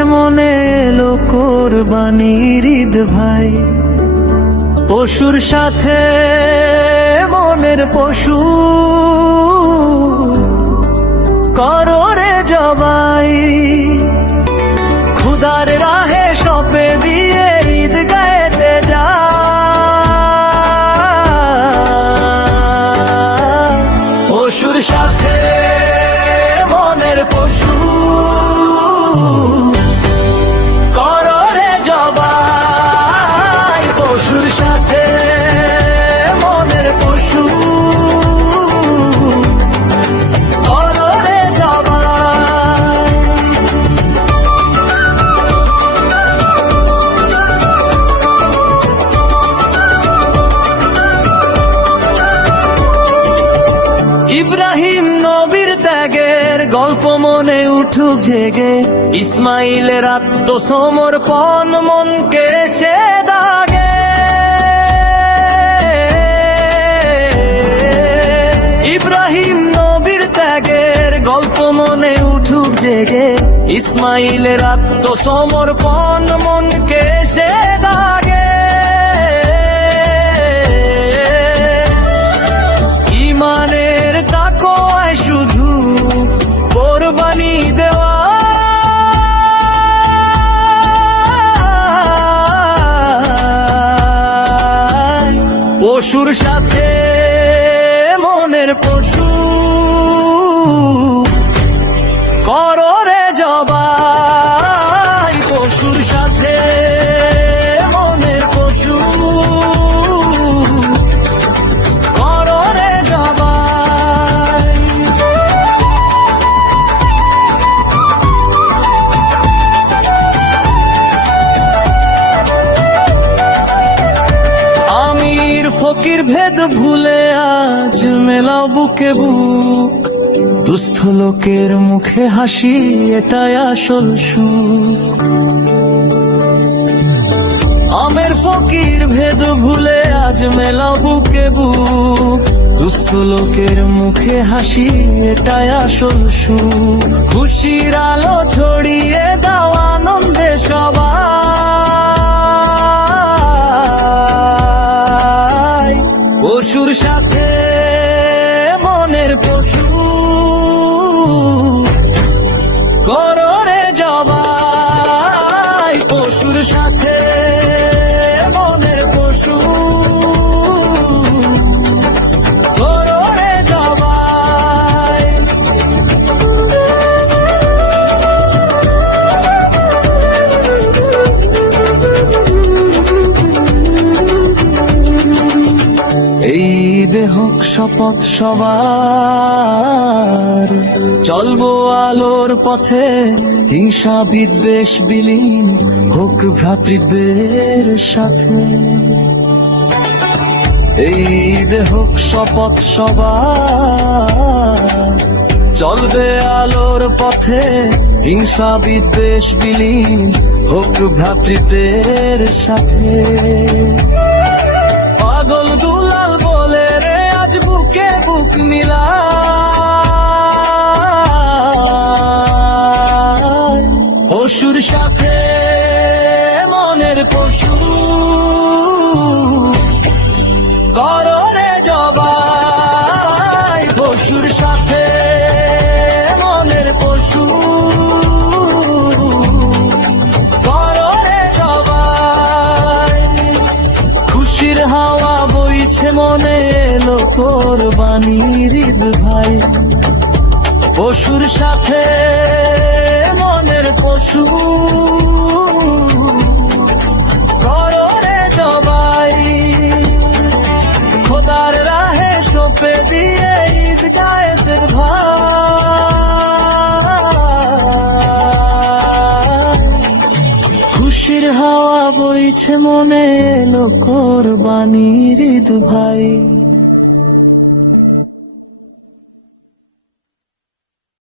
বইছে মনে এলো কোরবানির ঈদ ভাই। পশুর সাথে মনের পশু করো রে জবাই। খুদার রাহে সপে দিয়ে ঈদ গায়েতে যা। পশুর সাথে মনের পশু করো রে জবাই। পশুর সাথে মনের পশু করো রে জবাই। ইব্রাহিম নবীর ত্যাগের গল্প মনে উঠুক জেগে। ইসমাইলের আত্মসমর্পণ মনকে সে দাগে। ইব্রাহিম নবীর ত্যাগের গল্প মনে উঠুক জেগে। ইসমাইলের আত্মসমর্পণ মনকে সে দাগে। ইমানের তাকওয়ায় শুধু কোরবানি দেওয়া। পশুর সাথে মনের পশু করো রে জবাই। পশুর সাথে মনের পশু করো রে জবাই। আমির ফকির ভেদ ভুলে আজ মেলাও বুকে বুক। দুস্থ লোকের মুখে হাসি এটাই আসল সুখ। আমের ফকির ভেদ ভুলে আজ মেলাও বুকে বুক। দুস্থ লোকের মুখে হাসি এটাই আসল সুখ। খুশির আলো ছড়িয়ে দাও আনন্দে সবাই। পশুর সাথে মনের পশু করো রে জবাই। পশুর সাথে মনের পশু করো রে জবাই। এই দেহ শপথ সবার, চলবো আলোর পথে। হিংসা বিদ্বেষ বিলীন হোক ভ্রাতৃত্বের সাথে। এই দেহ শপথ সবার, চলবে আলোর পথে। হিংসা বিদ্বেষ বিলীন হোক ভ্রাতৃত্বের সাথে। পাগল দুলাল বলে রে আজ বুকে বুক মিলা। পশুর সাথে মনের পশু করো রে জবাই। পশুর সাথে মনের পশু করো রে জবাই। খুশির হাওয়া বইছে মনে এলো কোরবানির ঈদ ভাই। পশুর সাথে মনের পশু করো রে জবাই। খোদার রাহে সপে দিয়ে ঈদ গায়েতে ভাই। খুশির হাওয়া বইছে মনে এলো কোরবানির ঈদ ভাই।